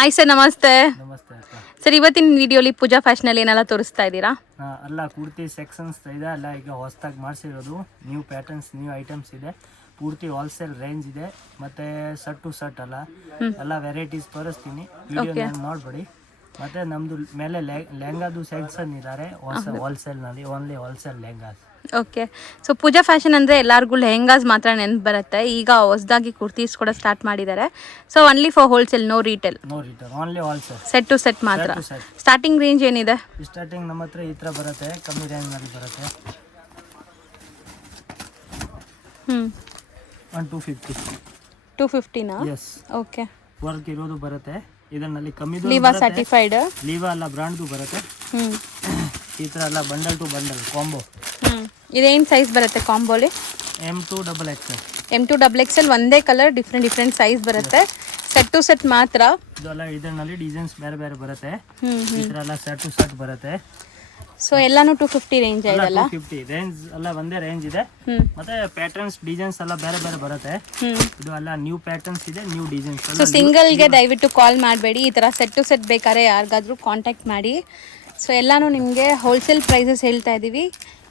Hi sir, ನಮಸ್ತೆ. ನಮಸ್ತೆ ಅಕ್ಕ. ಸರ್, ಇವತ್ತಿನ ವಿಡಿಯೋಲಿ ಪೂಜಾ ಫ್ಯಾಷನಲ್ಲಿ ಏನೆಲ್ಲ ತೋರಿಸ್ತಾ ಇದ್ದೀರಾ? ಅಲ್ಲ ಕುರ್ತಿ ಸೆಕ್ಷನ್ಸ್ ಇದೆ ಅಲ್ಲ, ಈಗ ಹೊಸದಾಗಿ ಮಾಡಿಸಿರೋದು ನ್ಯೂ ಪ್ಯಾಟರ್ನ್ಸ್, ನ್ಯೂ ಐಟಮ್ಸ್ ಇದೆ. ಪೂರ್ತಿ ಹೋಲ್ಸೇಲ್ ರೇಂಜ್ ಇದೆ. ಮತ್ತೆ ಸಟ್ ಟು ಸಟ್ ಅಲ್ಲ, ಎಲ್ಲ ವೆರೈಟೀಸ್ ತೋರಿಸ್ತೀನಿ. ವಿಡಿಯೋ ನೋಡ್ಬೇಡಿ. ಮತ್ತೆ ನಮ್ದು ಮೇಲೆ ಲೆಹಂಗಾದು ಸೆಕ್ಷನ್ ಇದ್ದಾರೆ ಹೋಲ್ಸೇಲ್ನಲ್ಲಿ, only wholesale lehengas. Okay. So Pooja fashion ಅಂದರೆ ಎಲ್ಲರಿಗೂ ಲೆಹೆಂಗಾಸ್ ಮಾತ್ರ ನೆನಪು ಬರುತ್ತೆ. ಈಗ ಹೊಸದಾಗಿ ಕುರ್ತೀಸ್ ಕೂಡ ಸ್ಟಾರ್ಟ್ ಮಾಡಿದ್ದಾರೆ. So only for wholesale, no retail. Only wholesale, set to set ಮಾತ್ರ. ಸ್ಟಾರ್ಟಿಂಗ್ ರೇಂಜ್ ಏನಿದೆ? ಸ್ಟಾರ್ಟಿಂಗ್ ನಮ್ಮ ಹತ್ರ ಈ ಥರ ಬರುತ್ತೆ, ಕಮ್ಮಿ ರೇಂಜ್ನಲ್ಲಿ ಬರುತ್ತೆ. 250ನಾ? ಎಸ್. ಓಕೆ. ವರ್ಕ್ ಇರೋದು ಬರುತ್ತೆ ಇದರಲ್ಲಿ. ಕಮ್ಮಿ ಲೀವಾ ಸರ್ಟಿಫೈಡ್, ಲೀವಾ ಅಲ್ಲ ಬ್ರಾಂಡ್ದು ಬರುತ್ತೆ. ಈ ಥರ ಎಲ್ಲ ಬಂಡಲ್ ಟು ಬಂಡಲ್ ಕಾಂಬೋ. ಇದೇನು ಸೈಜ್ ಬರುತ್ತೆ ಕಾಂಬೋಲಿ? M2 XXL. M2 XXL ಒಂದೇ ಕಲರ್, ಡಿಫ್ರೆಂಟ್ ಸೈಜ್ ಬರುತ್ತೆ. ಸೆಟ್ ಟು ಸೆಟ್ ಮಾತ್ರ. ಇದೆಲ್ಲ ಇದರಲ್ಲಿ ಡಿಸೈನ್ಸ್ ಬೇರೆ ಬೇರೆ ಬರುತ್ತೆ. ಈ ಥರ ಎಲ್ಲ ಸೆಟ್ ಟು ಸೆಟ್ ಬರುತ್ತೆ. ಸೊ ಎಲ್ಲಾನು 250 ರೇಂಜ್ ಇದೆಲ್ಲ. 250 ರೇಂಜ್ ಎಲ್ಲ ಒಂದೇ ರೇಂಜ್ ಇದೆ. ಮತ್ತೆ ಪ್ಯಾಟರ್ನ್ಸ್ ಡಿಸೈನ್ಸ್ ಎಲ್ಲ ಬೇರೆ ಬೇರೆ ಬರುತ್ತೆ. ಇದು ಎಲ್ಲ ನ್ಯೂ ಪ್ಯಾಟರ್ನ್ಸ್ ಇದೆ, ನ್ಯೂ ಡಿಸೈನ್ಸ್. ಸೊ ಸಿಂಗಲ್ಗೆ ದಯವಿಟ್ಟು ಕಾಲ್ ಮಾಡಬೇಡಿ. ಈ ಥರ ಸೆಟ್ ಟು ಸೆಟ್ ಬೇಕಾದ್ರೆ ಯಾರಿಗಾದ್ರೂ ಕಾಂಟ್ಯಾಕ್ಟ್ ಮಾಡಿ. ಸೊ ಎಲ್ಲಾನು ನಿಮಗೆ ಹೋಲ್ಸೇಲ್ ಪ್ರೈಸಸ್ ಹೇಳ್ತಾ ಇದ್ದೀವಿ.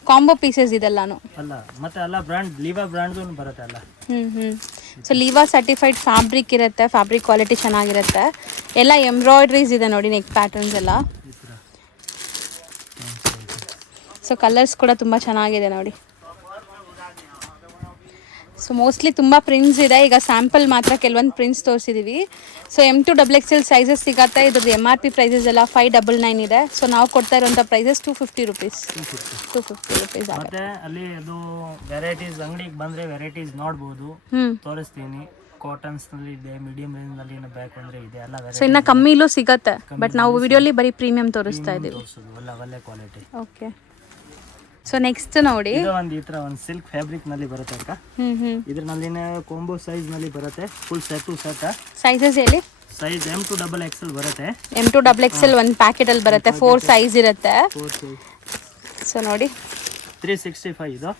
ಕಾಂಬೋ ಪೀಸಸ್ ಇದೆಲ್ಲಾನು ಅಲ್ಲ. ಮತ್ತೆ ಎಲ್ಲ ಬ್ರಾಂಡ್ ಲೀವಾ ಬ್ರಾಂಡ್ದು ಬರುತ್ತೆ ಅಲ್ಲ. ಸೊ ಲೀವಾ ಸರ್ಟಿಫೈಡ್ ಫ್ಯಾಬ್ರಿಕ್ ಇರುತ್ತೆ, ಫ್ಯಾಬ್ರಿಕ್ ಕ್ವಾಲಿಟಿ ಚೆನ್ನಾಗಿರುತ್ತೆ. ಎಲ್ಲ ಎಂಬ್ರಾಯ್ಡ್ರೀಸ್ ಇದೆ ನೋಡಿ, ನೆಕ್ ಪ್ಯಾಟರ್ನ್ಸ್ ಎಲ್ಲ. ಸೊ ಕಲರ್ಸ್ ಕೂಡ ತುಂಬ ಚೆನ್ನಾಗಿದೆ ನೋಡಿ. ಸೊ ಮೋಸ್ಟ್ಲಿ ತುಂಬ ಪ್ರಿಂಟ್ಸ್ ಇದೆ. ಈಗ ಸ್ಯಾಂಪಲ್ ಮಾತ್ರ ಕೆಲವೊಂದು ಪ್ರಿಂಟ್ಸ್ ತೋರಿಸಿದ್ದೀವಿ. ಸೊ M2 XXL ಸೈಜಸ್ ಸಿಗುತ್ತೆ. ಇದ್ರದ್ದು MRP ಪ್ರೈಸಸ್ ಎಲ್ಲ 599 ಇದೆ. ಸೊ ನಾವು ಕೊಡ್ತಾ ಇರುವಂಥ ಪ್ರೈಸಸ್ 250 ರುಪೀಸ್. 250 ರುಪೀಸ್. ಮತ್ತೆ ಅಲ್ಲಿ ಅದು ವೆರೈಟೀಸ್ ಅಂಗಡಿಗೆ ಬಂದರೆ ವೆರೈಟೀಸ್ ನೋಡ್ಬೋದು, ತೋರಿಸ್ತೀನಿ. ಕಾಟನ್ಸ್ ನಲ್ಲಿ ಇದೆ, ಮೀಡಿಯಂ ರೇಂಜ್ ನಲ್ಲಿ ಬೇಕು ಅಂದ್ರೆ ಇದೆ ಎಲ್ಲ. ಸೊ ಇನ್ನ ಕಮ್ಮಿಲೂ ಸಿಗತ್ತೆ, ಬಟ್ ನಾವು ವಿಡಿಯೋಲಿ ಬರೀ ಪ್ರೀಮಿಯಂ ತೋರಿಸ್ತಾ ಇದ್ದೀವಿ. ಒಳ್ಳೆ ಕ್ವಾಲಿಟಿ. ಓಕೆ. ಸೊ ನೆಕ್ಸ್ಟ್ ನೋಡಿ, ಇದು ಒಂದು ಈ ತರ ಒಂದು ಸಿಲ್ಕ್ ಫ್ಯಾಬ್ರಿಕ್ ನಲ್ಲಿ ಬರುತ್ತೆ ಅಕ್ಕ. ಇದರಲ್ಲಿನೇ ಕಾಂಬೋ ಸೈಜ್ ನಲ್ಲಿ ಬರುತ್ತೆ, full set to set. Sizes ಹೇಳಿ. ಸೈಜ್ M2 XXL ಬರುತ್ತೆ. M2 XXL ಒಂದು ಪ್ಯಾಕೆಟ್ ಅಲ್ಲಿ ಬರುತ್ತೆ, 4 ಸೈಜ್ ಇರುತ್ತೆ. ಸೊ ನೋಡಿ 365 ಇದು.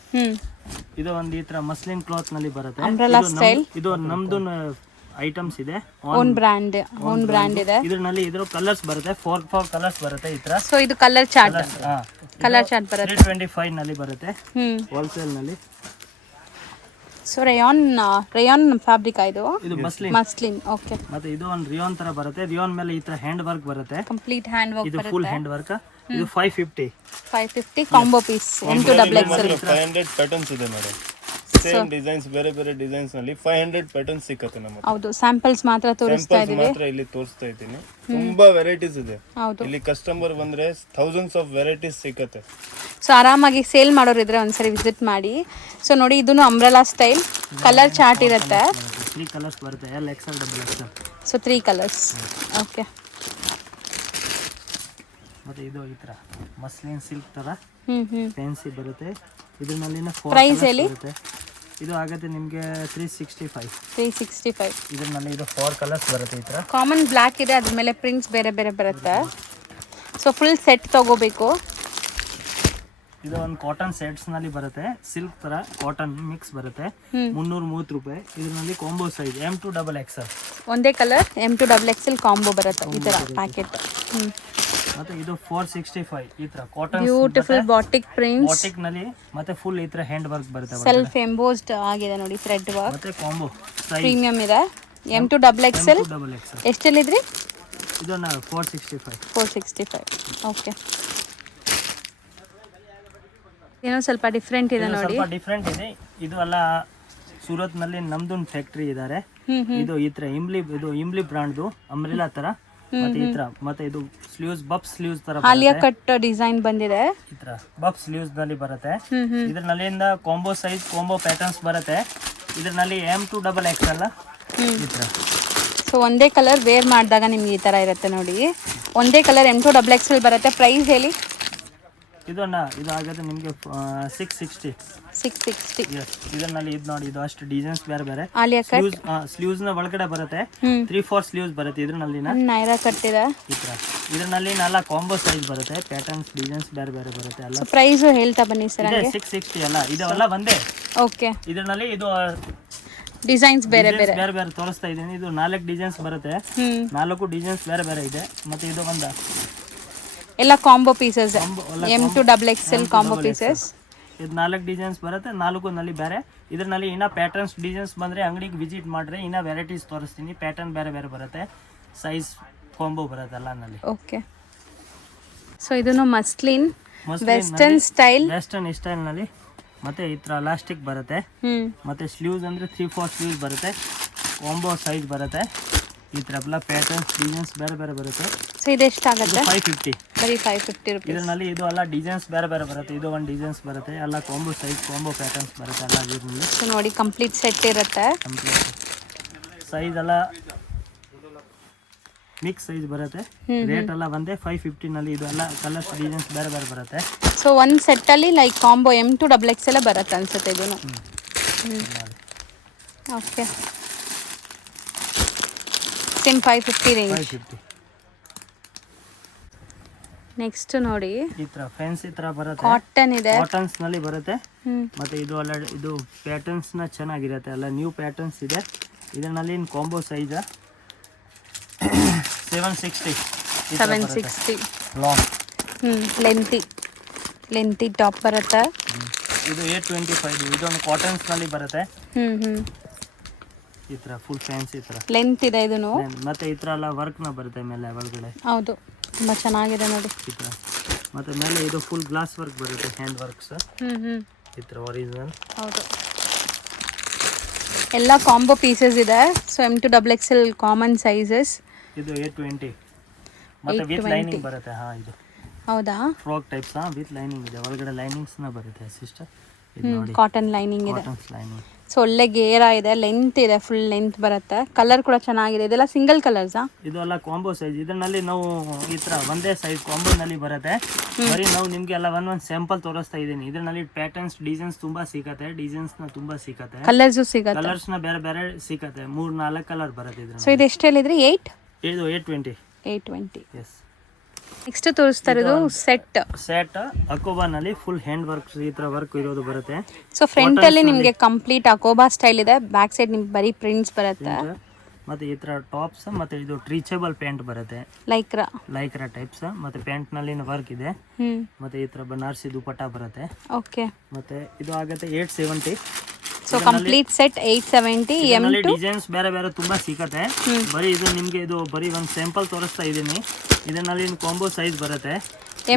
ಇದು ಒಂದು ಈ ತರ ಮಸ್ಲಿನ್ ಕ್ಲಾತ್ ನಲ್ಲಿ ಬರುತ್ತೆ. Umbrella style. ಇದು ನಮ್ದು ಐಟಮ್ಸ್ ಇದೆ, ಓನ್ ಬ್ರ್ಯಾಂಡ್ ಇದೆ. ಇದರಲ್ಲಿ ಇದ್ರ ಕಲರ್ಸ್ ಬರುತ್ತೆ, 4 ಕಲರ್ಸ್ ಬರುತ್ತೆ ಈ ತರ. ಸೊ ಇದು ಕಲರ್ ಚಾರ್ಟ್ ಬರುತ್ತೆ. 325 ನಲ್ಲಿ ಬರುತ್ತೆ ಹೋಲ್ಸೇಲ್ ನಲ್ಲಿ. ಸೊ ರೇಯಾನ್ ಫ್ಯಾಬ್ರಿಕ್ ಇದು ಮಸ್ಲಿನ್. ಓಕೆ. ಮತ್ತೆ ಇದು ಒಂದು ರಿಯಾನ್ ತರ ಬರುತ್ತೆ. ರಿಯಾನ್ ಮೇಲೆ ಈ ತರ ಹ್ಯಾಂಡ್ ವರ್ಕ್ ಬರುತ್ತೆ, ಕಂಪ್ಲೀಟ್ ಹ್ಯಾಂಡ್ ವರ್ಕ್ ಇದು ಬರುತ್ತೆ. Full hand work. ಇದು 550 combo piece. M2 XXL 500 patterns ಇದೆ ನೋಡಿ. ಸೇಮ್ ಡಿಸೈನ್ಸ್, ಬೇರೆ ಬೇರೆ ಡಿಸೈನ್ಸ್ ನಲ್ಲಿ 500 ಪ್ಯಾಟರ್ನ್ಸ್ ಸಿಕ್ಕತ್ತೆ ನಮ್ಮ. ಹೌದು, ಸ್ಯಾಂಪಲ್ಸ್ ಮಾತ್ರ ತೋರಿಸ್ತಾ ಇದೀವಿ. ಮಾತ್ರ ಇಲ್ಲಿ ತೋರಿಸ್ತಾ ಇದ್ದೀನಿ. ತುಂಬಾ ವೆರೈಟೀಸ್ ಇದೆ. ಹೌದು, ಇಲ್ಲಿ ಕಸ್ಟಮರ್ ಬಂದ್ರೆ ಥೌಸಂಡ್ಸ್ ಆಫ್ ವೆರೈಟೀಸ್ ಸಿಕ್ಕತ್ತೆ. ಸೊ ಆರಾಮಾಗಿ ಸೇಲ್ ಮಾಡೋರು ಇದ್ರೆ ಒಂದ್ಸರಿ ವಿಸಿಟ್ ಮಾಡಿ. ಸೊ ನೋಡಿ, ಇದನ್ನು ಅಂಬ್ರೆಲಾ ಸ್ಟೈಲ್, ಕಲರ್ ಚಾರ್ಟ್ ಇರುತ್ತೆ. 3 ಕಲರ್ಸ್ ಬರುತ್ತೆ, L XL XXL. So 3 colours. Okay. ಮತ್ತೆ ಇದು ಈ ತರ ಮಸ್ಲಿನ್ ಸಿಲ್ಕ್ ತರ ಫ್ಯಾನ್ಸಿ ಬರುತ್ತೆ. ಇದರಲ್ಲಿನ ಪ್ರೈಸ್ ಹೇಳಿ. ಇದು ಆಗುತ್ತೆ ನಿಮಗೆ 365. ಇದರಲ್ಲಿ ಇದು 4 ಕಲರ್ಸ್ ಬರುತ್ತೆ. ಈ ತರ ಕಾಮನ್ ಬ್ಲ್ಯಾಕ್ ಇದೆ, ಅದ್ರ ಮೇಲೆ ಪ್ರಿಂಟ್ಸ್ ಬೇರೆ ಬೇರೆ ಬರುತ್ತೆ. ಸೊ ಫುಲ್ ಸೆಟ್ ತಗೋಬೇಕು. ಇದು ಒಂದು ಕಾಟನ್ ಸೆಟ್ಸ್ ನಲ್ಲಿ ಬರುತ್ತೆ, ಸಿಲ್ಕ್ ತರ ಕಾಟನ್ ಮಿಕ್ಸ್ ಬರುತ್ತೆ, 330 ರೂಪಾಯಿ. ಇದರಲ್ಲಿ ಕಾಂಬೋ ಸೈಜ್ M2 XXL. ಒಂದೇ ಕಲರ್ M2 XXL ಕಾಂಬೋ ಬರುತ್ತೆ ಈ ತರ ಪ್ಯಾಕೆಟ್. ಮತ್ತೆ ಇದು 465. ಈ ತರ cotton beautiful batik prints, batik ನಲ್ಲಿ. ಮತ್ತೆ ಫುಲ್ ಈ ತರ ಹ್ಯಾಂಡ್ ವರ್ಕ್ ಬರುತ್ತೆ, ಸೆಲ್ಫ್ ಎಂಬೋಸ್ಡ್ ಆಗಿದೆ ನೋಡಿ, ಥ್ರೆಡ್ ವರ್ಕ್. ಮತ್ತೆ ಕಾಂಬೋ ಸೈಜ್ ಪ್ರೀಮಿಯಂ ಇದೆ. M2 XXL ಎಷ್ಟಲ್ಲಿದ್ರಿ? ಇದನ್ನ 465. ಓಕೆ. ಏನೋ ಸ್ವಲ್ಪ ಡಿಫ್ರೆಂಟ್ ಇದೆ ನೋಡಿ. ಸ್ವಲ್ಪ ಡಿಫ್ರೆಂಟ್ ಇದೆ. ಇದು ಎಲ್ಲ ಸೂರತ್ ನಲ್ಲಿ ನಮ್ದೊಂದು ಫ್ಯಾಕ್ಟರಿ ಇದ್ದಾರೆ. ಇದು ಈ ತರ ಇಮ್ಲಿ ಬ್ರಾಂಡ್ದು ಅಂಬ್ರೆಲಾ ತರ. ಮತ್ತೆ ಈ ತರ, ಮತ್ತೆ ಇದು ಸ್ಲೀವ್ಸ್, ಬಫ್ ಸ್ಲೀವ್ಸ್ ತರ ಹಾಲಿಯಾ ಕಟ್ ಡಿಸೈನ್ ಬಂದಿದೆ. ಈ ತರ ಬಫ್ ಸ್ಲೀವ್ಸ್ ನಲ್ಲಿ ಬರುತ್ತೆ. ಇದರಲ್ಲಿಂದ ಕಾಂಬೋ ಸೈಜ್, ಕಾಂಬೋ ಪ್ಯಾಟರ್ನ್ಸ್ ಬರುತ್ತೆ. ಇದರಲ್ಲಿ M2 XXL ಈ ತರ. ಸೊ ಒಂದೇ ಕಲರ್ ವೇರ್ ಮಾಡಿದಾಗ ನಿಮ್ಗೆ ಈ ತರ ಇರುತ್ತೆ ನೋಡಿ. ಒಂದೇ ಕಲರ್ M2 XXL ಬರುತ್ತೆ. ಪ್ರೈಸ್ ಹೇಳಿ. ಇದು ಆಗುತ್ತೆ ನಿಮಗೆ 660. ಇದರಲ್ಲಿ ಇದು ನೋಡಿ, ಇದು ಅಷ್ಟು ಡಿಸೈನ್ಸ್ ಬೇರೆ ಬೇರೆ. ಸ್ಲೀವ್ಸ್ ನ ಒಳಗಡೆ ಬರುತ್ತೆ, 3-4 ಸ್ಲೀವ್ಸ್ ಬರುತ್ತೆ. ಇದರಲ್ಲಿ ನೈರಾ ಕಟ್ ಇದೆ. ಇದರಲ್ಲಿ ನಾಲ್ಕು ಕಾಂಬೋ ಸೈಜ್ ಬರುತ್ತೆ, ಪ್ಯಾಟರ್ನ್ಸ್ ಡಿಸೈನ್ಸ್ ಬೇರೆ ಬೇರೆ ಬರುತ್ತೆ ಎಲ್ಲ. ಪ್ರೈಸ್ ಹೇಳ್ತಾ ಬನ್ನಿ ಸರ್. 660 ಅಲ್ಲ, ಇದೆಲ್ಲ ಒಂದೇ. ಓಕೆ. ಇದರಲ್ಲಿ ಇದು ಡಿಸೈನ್ಸ್ ಬೇರೆ ಬೇರೆ. ಬೇರೆ ಬೇರೆ ತೋರಿಸ್ತಾ ಇದ್ದೀನಿ. ಇದು 4 ಡಿಸೈನ್ಸ್ ಬರುತ್ತೆ. 4 ಡಿಸೈನ್ಸ್ ಬೇರೆ ಬೇರೆ ಇದೆ. ಮತ್ತೆ ಇದು ಒಂದು ಎಲ್ಲ combo pieces, M2XXL combo pieces. ಇದು 4 ಡಿಸೈನ್ಸ್ ಬರುತ್ತೆ, 4ನಲ್ಲಿ ಬೇರೆ. ಇದರಲ್ಲಿ ಇನ್ನ ಪ್ಯಾಟರ್ನ್ಸ್ ಡಿಸೈನ್ಸ್ ಬಂದರೆ ಅಂಗಡಿಗೆ ವಿಸಿಟ್ ಮಾಡಿದ್ರೆ ಇನ್ನ ವೆರೈಟೀಸ್ ತೋರಿಸ್ತೀನಿ. ಪ್ಯಾಟರ್ನ್ ಬೇರೆ ಬೇರೆ ಬರುತ್ತೆ, ಸೈಜ್ ಕಾಂಬೋ ಬರುತ್ತೆ ಎಲ್ಲನಲ್ಲಿ. ಓಕೆ, ಸೊ ಇದನ್ನು ಮಸ್ಲಿನ್ ವೆಸ್ಟರ್ನ್ ಸ್ಟೈಲ್ನಲ್ಲಿ ಮತ್ತೆ ಈ ಥರ ಎಲಾಸ್ಟಿಕ್ ಬರುತ್ತೆ. ಮತ್ತೆ ಸ್ಲೀವ್ಸ್ ಅಂದರೆ 3/4 ಸ್ಲೀವ್ಸ್ ಬರುತ್ತೆ. ಕಾಂಬೋ ಸೈಜ್ ಬರುತ್ತೆ. ಈ ಥರ ಎಲ್ಲ ಪ್ಯಾಟರ್ನ್ಸ್ ಡಿಸೈನ್ಸ್ ಬೇರೆ ಬೇರೆ ಬರುತ್ತೆ. ಸೊ ಇದು ಎಷ್ಟಾಗುತ್ತೆ? 550. ಬರೀ 550 ರೂಪೀಸ್. ಇದರಲ್ಲಿ ಇದು ಎಲ್ಲ ಡಿಸೈನ್ಸ್ ಬೇರೆ ಬೇರೆ ಬರುತ್ತೆ. ಇದು ಒಂದು ಡಿಸೈನ್ಸ್ ಬರುತ್ತೆ, ಎಲ್ಲ ಕಾಂಬೋ ಸೈಜ್ ಕಾಂಬೋ ಪ್ಯಾಟರ್ನ್ಸ್ ಬರುತ್ತೆ ಎಲ್ಲ ಇದರಲ್ಲಿ. ಸೊ ನೋಡಿ ಕಂಪ್ಲೀಟ್ ಸೆಟ್ ಇರುತ್ತೆ. ಕಂಪ್ಲೀಟ್ ಸೈಜ್ ಎಲ್ಲ ಮಿಕ್ಸ್ ಸೈಜ್ ಬರುತ್ತೆ. ರೇಟ್ ಎಲ್ಲ ಒಂದೇ 550ನಲ್ಲಿ. ಇದು ಎಲ್ಲ ಕಲರ್ಸ್ ಡಿಸೈನ್ಸ್ ಬೇರೆ ಬೇರೆ ಬರುತ್ತೆ. ಸೊ ಒಂದು ಸೆಟ್ಟಲ್ಲಿ ಲೈಕ್ ಕಾಂಬೋ M2XXL ಬರುತ್ತೆ ಅನ್ಸುತ್ತೆ ಇದನ್ನು. Okay, same 550 range. 550. ನೆಕ್ಸ್ಟ್ ನೋಡಿ ಈ ಥರ ಫ್ಯಾನ್ಸಿ ಥರ ಬರುತ್ತೆ. ಕಾಟನ್ ಇದೆ, ಕಾಟನ್ಸ್ನಲ್ಲಿ ಬರುತ್ತೆ. ಮತ್ತೆ ಇದು ಎಲ್ಲ ಇದು ಪ್ಯಾಟರ್ನ್ಸ್ನ ಚೆನ್ನಾಗಿರುತ್ತೆ, ಎಲ್ಲ ನ್ಯೂ ಪ್ಯಾಟರ್ನ್ಸ್ ಇದೆ. ಇದರಲ್ಲಿ combo size 760 long. Lengthy top ಬರುತ್ತೆ. ಇದು 825. ಇದೊಂದು ಕಾಟನ್ಸ್ನಲ್ಲಿ ಬರುತ್ತೆ. ಈ ಥರ ಫುಲ್ ಫ್ಯಾನ್ಸಿ ಥರ ಲೆಂತ್ ಇದೆ ಇದನ್ನು. ಮತ್ತೆ ಈ ಥರ ಎಲ್ಲ ವರ್ಕ್ನ ಬರುತ್ತೆ ಮೇಲೆ ಒಳಗಡೆ. ಹೌದು, ತುಂಬ ಚೆನ್ನಾಗಿದೆ ನೋಡಿ ಈ ಥರ. ಮತ್ತೆ ಮೇಲೆ ಇದು ಫುಲ್ ಗ್ಲಾಸ್ ವರ್ಕ್ ಬರುತ್ತೆ, ಹ್ಯಾಂಡ್ ವರ್ಕ್ಸ್. ಈ ಥರ ಒರಿಜಿನಲ್. ಹೌದು, ಎಲ್ಲ ಕಾಂಬೋ ಪೀಸಸ್ ಇದೆ. So M2XXL common sizes. ಇದು 820 ಮತ್ತೆ ವಿತ್ ಲೈನಿಂಗ್ ಬರುತ್ತೆ. ಇದು ಹೌದಾ? ಫ್ರಾಕ್ ಟೈಪ್ಸ್ ವಿತ್ ಲೈನಿಂಗ್ ಇದೆ. ಒಳಗಡೆ ಲೈನಿಂಗ್ಸ್ನ ಬರುತ್ತೆ ಸಿಸ್ಟರ್. ಇದು ನೋಡಿ ಕಾಟನ್ ಲೈನಿಂಗ್ ಇದೆ. ಲೈನಿಂಗ್. ಸೊ ಒಳ್ಳೆ ಗೇರ ಇದೆ, ಲೆಂತ್ ಇದೆ, ಫುಲ್ ಲೆಂತ್ ಬರುತ್ತೆ. ಕಲರ್ ಕೂಡ ಚೆನ್ನಾಗಿದೆ. ಇದೆಲ್ಲ ಸಿಂಗಲ್ ಕಲರ್ಸಾ? ಇದು ಎಲ್ಲ ಕಾಂಬೋ ಸೈಜ್. ಇದರಲ್ಲಿ ನಾವು ಈ ಥರ ಒಂದೇ ಸೈಜ್ ಕಾಂಬೋನಲ್ಲಿ ಬರುತ್ತೆ. ಬರೀ ನಾವು ನಿಮಗೆ ಎಲ್ಲ ಒಂದೊಂದು ಸ್ಯಾಂಪಲ್ ತೋರಿಸ್ತಾ ಇದ್ದೀನಿ. ಇದರಲ್ಲಿ ಪ್ಯಾಟರ್ನ್ಸ್ ಡಿಸೈನ್ಸ್ ತುಂಬಾ ಸಿಕ್ಕತ್ತೆ, ಡಿಸೈನ್ಸ್ನ ತುಂಬಾ ಸಿಕ್ಕತ್ತೆ, ಕಲರ್ಸು ಸಿಗುತ್ತೆ, ಕಲರ್ಸ್ನ ಬೇರೆ ಬೇರೆ ಸಿಕ್ಕತ್ತೆ. 3-4 ಕಲರ್ ಬರುತ್ತೆ ಇದ್ರಲ್ಲಿ. ಸೊ ಇದು ಎಷ್ಟು ಹೇಳಿದ್ರಿ? ಇದು 820. ಎಸ್. ನೆಕ್ಸ್ಟ್ ತೋರಿಸ್ತಾ ಇರೋದು ಸೆಟ್ ಅಕೋಬಾನಲ್ಲಿ ಫುಲ್ ಹ್ಯಾಂಡ್ ವರ್ಕ್ ಈ ತರ ವರ್ಕ್ ಇರೋದು ಬರುತ್ತೆ. ಸೊ ಫ್ರಂಟ್ ಅಲ್ಲಿ ನಿಮಗೆ ಕಂಪ್ಲೀಟ್ ಅಕೋಬಾ ಸ್ಟೈಲ್ ಇದೆ, ಬ್ಯಾಕ್ ಸೈಡ್ ನಿಮ್ಗೆ ಬರೀ ಪ್ರಿಂಟ್ಸ್ ಬರುತ್ತೆ. ಮತ್ತೆ ಈ ತರ ಟಾಪ್ಸ್ ಮತ್ತೆ ಇದು ಟ್ರೀಚಬಲ್ ಪ್ಯಾಂಟ್ ಬರುತ್ತೆ, ಲೈಕ್ರಾ ಟೈಪ್ಸ್. ಮತ್ತೆ ಪ್ಯಾಂಟ್ ನಲ್ಲಿ ವರ್ಕ್ ಇದೆ. ಮತ್ತೆ ಈ ತರ ಬನಾರಸಿ ದುಪಟ್ಟ ಬರುತ್ತೆ. ಓಕೆ, ಮತ್ತೆ ಇದು ಆಗುತ್ತೆ 870. So complete set 870. ಡಿಸೈನ್ಸ್ ಬೇರೆ ಬೇರೆ ತುಂಬಾ ಸಿಕ್ಕತ್ತೆ. ಬರೀ ಇದು ನಿಮ್ಗೆ ಇದು ಬರೀ ಒಂದು ಸ್ಯಾಂಪಲ್ ತೋರಿಸ್ತಾ ಇದ್ದೀನಿ. ಇದರಲ್ಲಿ ಕಾಂಬೋ ಸೈಜ್ ಬರುತ್ತೆ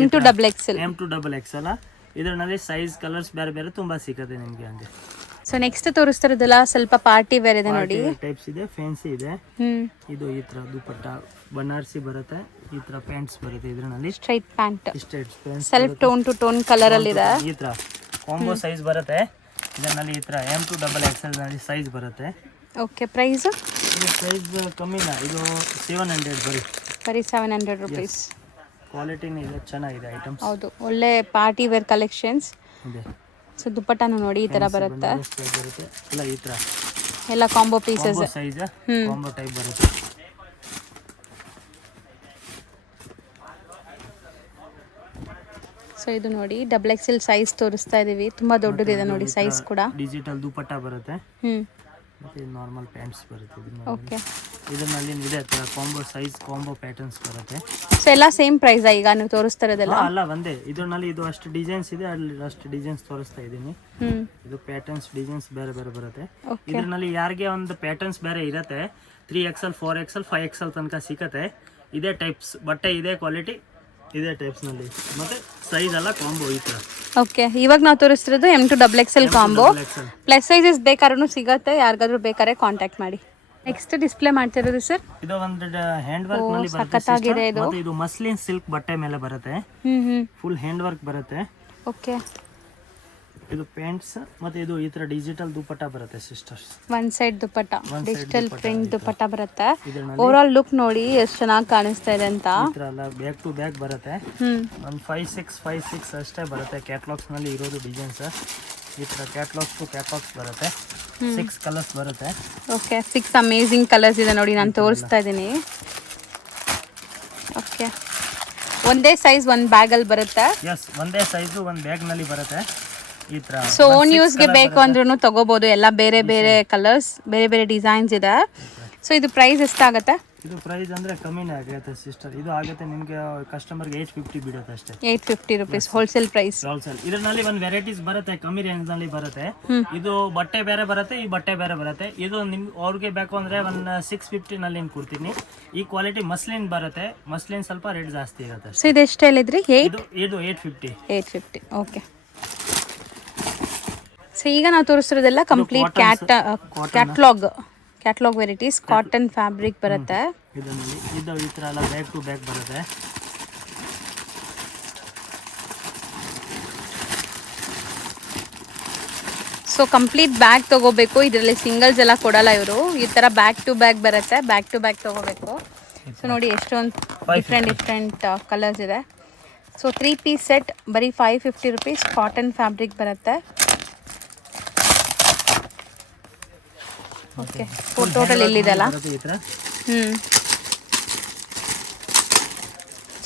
M2XXL. ಇದರಲ್ಲಿ ಸೈಜ್ ಕಲರ್ಸ್ ಬೇರೆ ಬೇರೆ ತುಂಬಾ ಸಿಕ್ಕತ್ತೆ ನಿಮ್ಗೆ ಹಂಗೆ. ಸೊ ನೆಕ್ಸ್ಟ್ ತೋರಿಸ್ತಿರೋದಲ್ಲ ಸ್ವಲ್ಪ ಪಾರ್ಟಿ ವೇರ್ ಇದೆ ನೋಡಿ, ಟೈಪ್ಸ್ ಇದೆ, ಫ್ಯಾನ್ಸಿ ಇದೆ. ಇದು ಈ ತರ ದುಪಟ್ಟ ಬನಾರಸಿ ಬರುತ್ತೆ. ಈ ತರ ಪ್ಯಾಂಟ್ಸ್ ಬರುತ್ತೆ. ಇದರಲ್ಲಿ straight pant, pant self tone to tone colour ಅಲ್ಲಿ ಇದೆ. ಈ ತರ ಕಾಂಬೋ ಸೈಜ್ ಬರುತ್ತೆ. ಇದರಲ್ಲಿ ಈ ತರ M2XXL ನಲ್ಲಿ ಸೈಜ್ ಬರುತ್ತೆ. Okay, price? ಇದು ಪ್ರೈಸ್ ಕಮ್ಮಿನಾ, ಇದು 700 ಬರೀ 700 ರೂಪೀಸ್. ಕ್ವಾಲಿಟಿನೇ ಇದೆ, ಚೆನ್ನಾಗಿದೆ ಐಟಮ್ಸ್. ಹೌದು, ಒಳ್ಳೆ ಪಾರ್ಟಿ ವೇರ್ ಕಲೆಕ್ಷನ್ಸ್ ಇದೆ. ಸೊ ದುಪಟ್ಟಾನು ನೋಡಿ ಈ ತರ ಬರುತ್ತೆ. ಎಲ್ಲ ಈ ತರ ಎಲ್ಲ combo pieces, size combo type ಬರುತ್ತೆ. ಸೊ ಇದು ನೋಡಿ XXL ಸೈಜ್ ತೋರಿಸ್ತಾ ಇದೀವಿ. ತುಂಬಾ ದೊಡ್ಡದಿದೆ ನೋಡಿ ಸೈಜ್ ಕೂಡ. ಡಿಜಿಟಲ್ ದುಪಟ್ಟ ಬರುತ್ತೆ. ಮತ್ತೆ ನಾರ್ಮಲ್ ಪ್ಯಾಂಟ್ಸ್ ಬರುತ್ತೆ. ಓಕೆ, ಇದರಲ್ಲಿ ಇದೆ ಕಾಂಬೋ ಸೈಜ್ ಕಾಂಬೋ ಪ್ಯಾಟರ್ನ್ಸ್ ಬರುತ್ತೆ. ಸೊ ಎಲ್ಲ ಸೇಮ್ ಪ್ರೈಸ್ ಈಗ ನೀವು ತೋರಿಸ್ತಾ ಇರೋದೆಲ್ಲ? ಅಲ್ಲ, ಒಂದೇ. ಇದರಲ್ಲಿ ಇದು ಅಷ್ಟು ಡಿಸೈನ್ಸ್ ಇದೆ, ಅಲ್ಲಿ ಅಷ್ಟು ಡಿಸೈನ್ಸ್ ತೋರಿಸ್ತಾ ಇದ್ದೀನಿ. ಇದು ಪ್ಯಾಟರ್ನ್ಸ್ ಡಿಸೈನ್ಸ್ ಬೇರೆ ಬೇರೆ ಬರುತ್ತೆ. ಇದರಲ್ಲಿ ಯಾರಿಗೆ ಒಂದು ಪ್ಯಾಟರ್ನ್ಸ್ ಬೇರೆ ಇರುತ್ತೆ, 3XL 4XL 5XL ತನಕ ಸಿಕ್ಕತ್ತೆ. ಇದೇ ಟೈಪ್ಸ್ ಬಟ್ಟೆ, ಇದೇ ಕ್ವಾಲಿಟಿ, ಇದೇ ಟೈಪ್ಸ್ ನಲ್ಲಿ. ಮತ್ತೆ ಸೈಜ್ ಎಲ್ಲ ಕಾಂಬೋ ಈ ತರ. ಓಕೆ, ಇವಾಗ ನಾವು ತೋರಿಸ್ತಿರೋದು M2XXL ಕಾಂಬೋ. ಪ್ಲಸ್ ಸೈಜಸ್ ಬೇಕಾದ್ರೂ ಸಿಗುತ್ತೆ, ಯಾರಿಗಾದ್ರೂ ಬೇಕಾದ್ರೆ ಕಾಂಟ್ಯಾಕ್ಟ್ ಮಾಡಿ. ನೆಕ್ಸ್ಟ್ ಡಿಸ್ಪ್ಲೇ ಮಾಡ್ತಿರೋದು ಸರ್, ಇದು ಒಂದು ಹ್ಯಾಂಡ್ ವರ್ಕ್ ನಲ್ಲಿ ಸಖತ್ತಾಗಿದೆ. ಇದು ಮಸ್ಲಿನ್ ಸಿಲ್ಕ್ ಬಟ್ಟೆ ಮೇಲೆ ಬರುತ್ತೆ. ಫುಲ್ ಹ್ಯಾಂಡ್ ವರ್ಕ್ ಬರುತ್ತೆ. ಓಕೆ, ಇದು ಪ್ಯಾಂಟ್ಸ್. ಮತ್ತೆ ಇದು ಈ ತರ ಡಿಜಿಟಲ್ ದುಪಟ್ಟ ಬರುತ್ತೆ sisters. One side dupatta, digital print dupatta ಬರುತ್ತೆ. ಓವರ್ ಆಲ್ ಲುಕ್ ನೋಡಿ ಎಷ್ಟು ಚೆನ್ನಾಗಿ ಕಾಣಿಸ್ತಾ ಇದೆ ಅಂತ. ಈ ತರ ಎಲ್ಲ ಬ್ಯಾಕ್ ಟು ಬ್ಯಾಕ್ ಬರುತ್ತೆ. ಒಂದು 5-6 ಅಷ್ಟೇ ಬರುತ್ತೆ. ಕ್ಯಾಟ್ಲಾಗ್ಸ್ ನಲ್ಲಿ ಇರೋದು ಡಿಸೈನ್ಸ್. ಈ ತರ ಕ್ಯಾಟ್ಲಾಗ್ಸ್ ಟು ಕ್ಯಾಟ್ಲಾಗ್ಸ್ ಬರುತ್ತೆ. 6 ಕಲರ್ಸ್ ಬರುತ್ತೆ. ಓಕೆ, 6 ಅಮೇಜಿಂಗ್ ಕಲರ್ಸ್ ಇದೆ ನೋಡಿ, ನಾನು ತೋರಿಸ್ತಾ ಇದ್ದೀನಿ. ಓಕೆ, ಒಂದೇ ಸೈಜ್ ಒಂದು ಬ್ಯಾಗ್ ಅಲ್ಲಿ ಬರುತ್ತೆ. ಎಸ್, ಒಂದೇ ಸೈಜ್ ಒಂದು ಬ್ಯಾಗ್ ನಲ್ಲಿ ಬರುತ್ತೆ. ಈ ತರ ಸೊ ಓನ್ ಯೂಸ್ಗೆ ಬೇಕು ಅಂದ್ರೂ ತಗೋಬೋದು, ಎಲ್ಲ ಬೇರೆ ಬೇರೆ ಕಲರ್ಸ್, ಬೇರೆ ಬೇರೆ ಡಿಸೈನ್ಸ್ ಇದೆ. ಸೊ ಇದು ಪ್ರೈಸ್ ಎಷ್ಟಾಗುತ್ತೆ? ಇದು ಪ್ರೈಸ್ ಅಂದ್ರೆ ಕಮ್ಮಿನೇ ಆಗುತ್ತೆ ಸಿಸ್ಟರ್. ಇದು ಆಗುತ್ತೆ ನಿಮಗೆ ಕಸ್ಟಮರ್ಗೆ 850 ಬೀಳುತ್ತೆ ಅಷ್ಟೇ. 850 ರುಪೀಸ್ ಹೋಲ್ಸೇಲ್ ಪ್ರೈಸ್. ಹೋಲ್ಸೇಲ್. ಇದರಲ್ಲಿ ಒಂದು ವೆರೈಟೀಸ್ ಬರುತ್ತೆ ಕಮ್ಮಿ ರೇಂಜ್ ನಲ್ಲಿ ಬರುತ್ತೆ. ಇದು ಬಟ್ಟೆ ಬೇರೆ ಬರುತ್ತೆ, ಈ ಬಟ್ಟೆ ಬೇರೆ ಬರುತ್ತೆ. ಇದು ನಿಮ್ ಅವ್ರಿಗೆ ಬೇಕು ಅಂದ್ರೆ ಒಂದು 650 ನಲ್ಲಿ ಕೊಡ್ತೀನಿ. ಈ ಕ್ವಾಲಿಟಿ ಮಸ್ಲಿನ್ ಬರುತ್ತೆ, ಮಸ್ಲಿನ್ ಸ್ವಲ್ಪ ರೇಟ್ ಜಾಸ್ತಿ ಇರುತ್ತೆ. ಸೊ ಇದು ಎಷ್ಟು ಹೇಳಿದ್ರಿ? ಇದು 850. 850. ಓಕೆ. ಸೊ ಈಗ ನಾವು ತೋರಿಸ್ತಿರೋದೆಲ್ಲ complete catalogue varieties, cotton fabric ಬರುತ್ತೆ. ಇದರಲ್ಲಿ ಇದು ಈ ತರ ಎಲ್ಲ ಬ್ಯಾಕ್ ಟು ಬ್ಯಾಕ್ ಬರುತ್ತೆ. ಸೊ ಕಂಪ್ಲೀಟ್ ಬ್ಯಾಗ್ ತಗೋಬೇಕು, ಇದರಲ್ಲಿ ಸಿಂಗಲ್ಸ್ ಎಲ್ಲ ಕೊಡಲ್ಲ ಇವರು. ಈ ತರ ಬ್ಯಾಕ್ ಟು ಬ್ಯಾಗ್ ಬರುತ್ತೆ, ಬ್ಯಾಕ್ ಟು ಬ್ಯಾಗ್ ತಗೋಬೇಕು. ಸೊ ನೋಡಿ ಎಷ್ಟೊಂದು ಡಿಫ್ರೆಂಟ್ ಕಲರ್ಸ್ ಇದೆ. ಸೊ 3 ಪೀಸ್ ಸೆಟ್ ಬರೀ 550 ರುಪೀಸ್. ಕಾಟನ್ ಫ್ಯಾಬ್ರಿಕ್ ಬರುತ್ತೆ. ಓಕೆ, ಟೋಟಲ್ ಇಲ್ಲಿದೆಲ್ಲ. ಈ ತರ